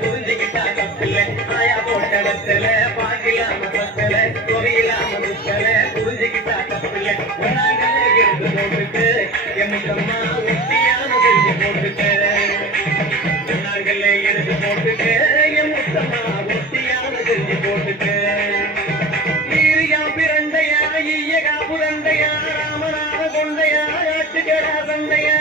புரிஞ்சுக்கிட்டா தப்பில்லை ஆயா போட்டடத்துல பாக்கிலாம பத்தல தொகையிலாம புத்தல புரிஞ்சுக்கிட்டா தப்பில்லை நாங்களே எடுத்து போட்டுட்டு எம்மக்கம்மா ஒட்டியான செஞ்சு போட்டுட்டு நாங்களே எடுத்து போட்டுட்டு எம்மக்கம்மா ஒட்டியான செஞ்சு போட்டுட்டு ஈரியா பிறண்டையா ஈயகா புரண்டையா ராமநாத கொண்டையா ஆட்டுக்கடா சண்டையா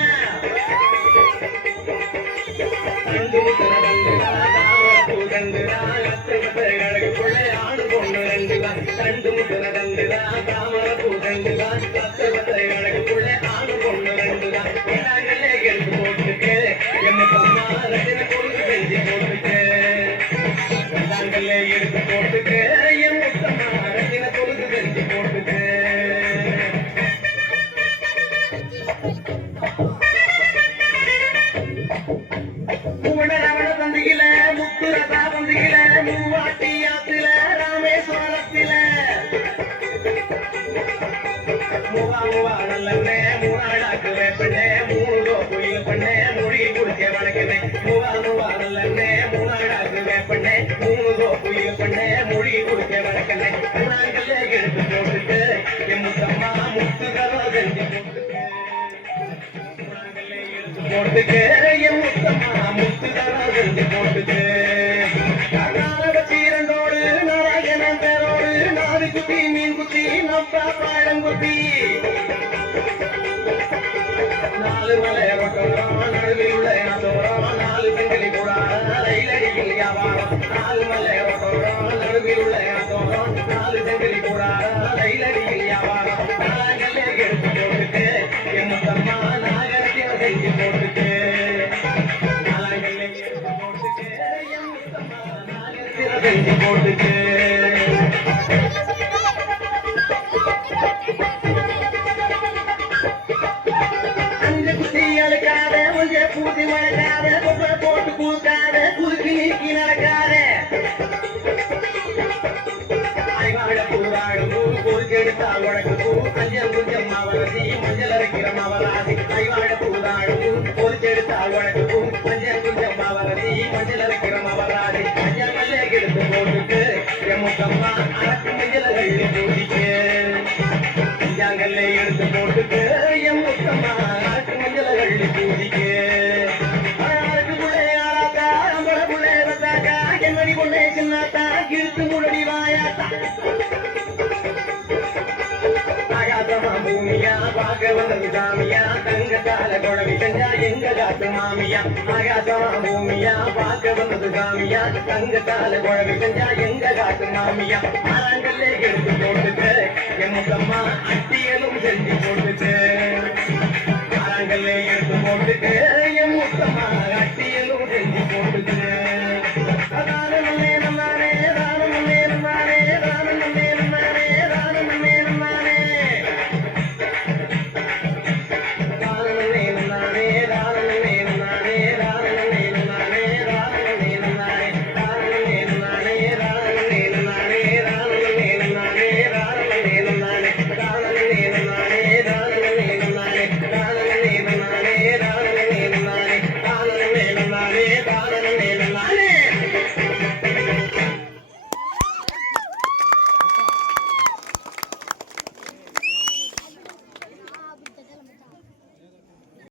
தண்டு முத்தன தண்டுதா தாமர பூதண்டுதா பத்தவத்தை கணக்குள்ள ஆணு பொண்ணு ரெண்டுதா நாங்களே எடுத்து போட்டுட்டு எம்மக்கம்மா ரத்தின பொழுது செஞ்சு போட்டுட்டு நாங்களே எடுத்து போட்டுட்டு எம்மக்கம்மா ரத்தின பொழுது செஞ்சு போட்டுட்டு ரமண தந்தியில முத்துரதா பந்தியில மூவாட்டி ஆத்துல ராமேஸ்வரத்தில நல்ல மூணாடாக்கு வேப்பண்ணே மூணு கோயில் பண்ணே மொழி குடிக்க வணக்கமே மூவா நல்ல மூணாடாக்கு வேப்பண்ணே மூணு கோயில் பண்ணே மொழி குடிக்க வணக்கமே நாங்களே எடுத்து போட்டுட்டு எம்மக்கம்மா முத்துகளோ செஞ்சு போட்டுட்டு நாங்களே எடுத்து போட்டுட்டு எம்மக்கம்மா முத்துகளோ செஞ்சு போட்டுட்டு சீரண்டோடு நாராயணன் பேரோடு நாடு குத்தி மீன் குத்தி நப்பா பாடம் குத்தி நாலு மலை பக்கம் நடுவில் உள்ள தோறம் நாலு பெண்களி கூட ரயிலடியில் வியாபாரம் நாலு மலை பக்கம் நடுவில் உள்ள தோறம் நாலு பெண்களி கூட ரயிலடியில் வியாபாரம் நாங்களே எடுத்து போட்டுட்டு எம்மக்கம்மா நாகரத்திய செஞ்சு போட்டுட்டு நாங்களே எடுத்து போட்டுட்டு எம்மக்கம்மா நாகரத்திய செஞ்சு போட்டுட்டு பூசி மழைக்காத கொப்பை போட்டு கூக்காத குறுக்கி நீக்கி நடக்காத ஐவாட பூவாடும் பூ பொறுக்கெடுத்தா உனக்கு பூ அஞ்சல் குஞ்சம் மவராசி மஞ்சள் அரைக்கிற மவராசி ஐவாட பூவாடும் பூ பொறுக்கெடுத்தா உனக்கு பூ அஞ்சல் குஞ்சம் மவராசி மஞ்சள் அரைக்கிற மவராசி அஞ்சல் மல்ல எடுத்து போட்டுட்டு எம்மக்கம்மா அரக்கு மஞ்சள் அள்ளி பூசிக்கு அஞ்சாங்கல்ல எடுத்து போட்டுட்டு எம்மக்கம்மா அரக்கு மஞ்சள் அள்ளி பூசிக்கு பூமியா பாகவனது சாமியா தங்கத்தால குழவி செஞ்சா எங்க காத்து மாமியா ஆகாசமா பூமியா பாகவனது சாமியா தங்கத்தால குழவி செஞ்சா எங்க காத்து மாமியா நாங்களே எடுத்து போட்டுட்டு எம்மக்கம்மா அட்டியலும் செஞ்சு போட்டுட்டு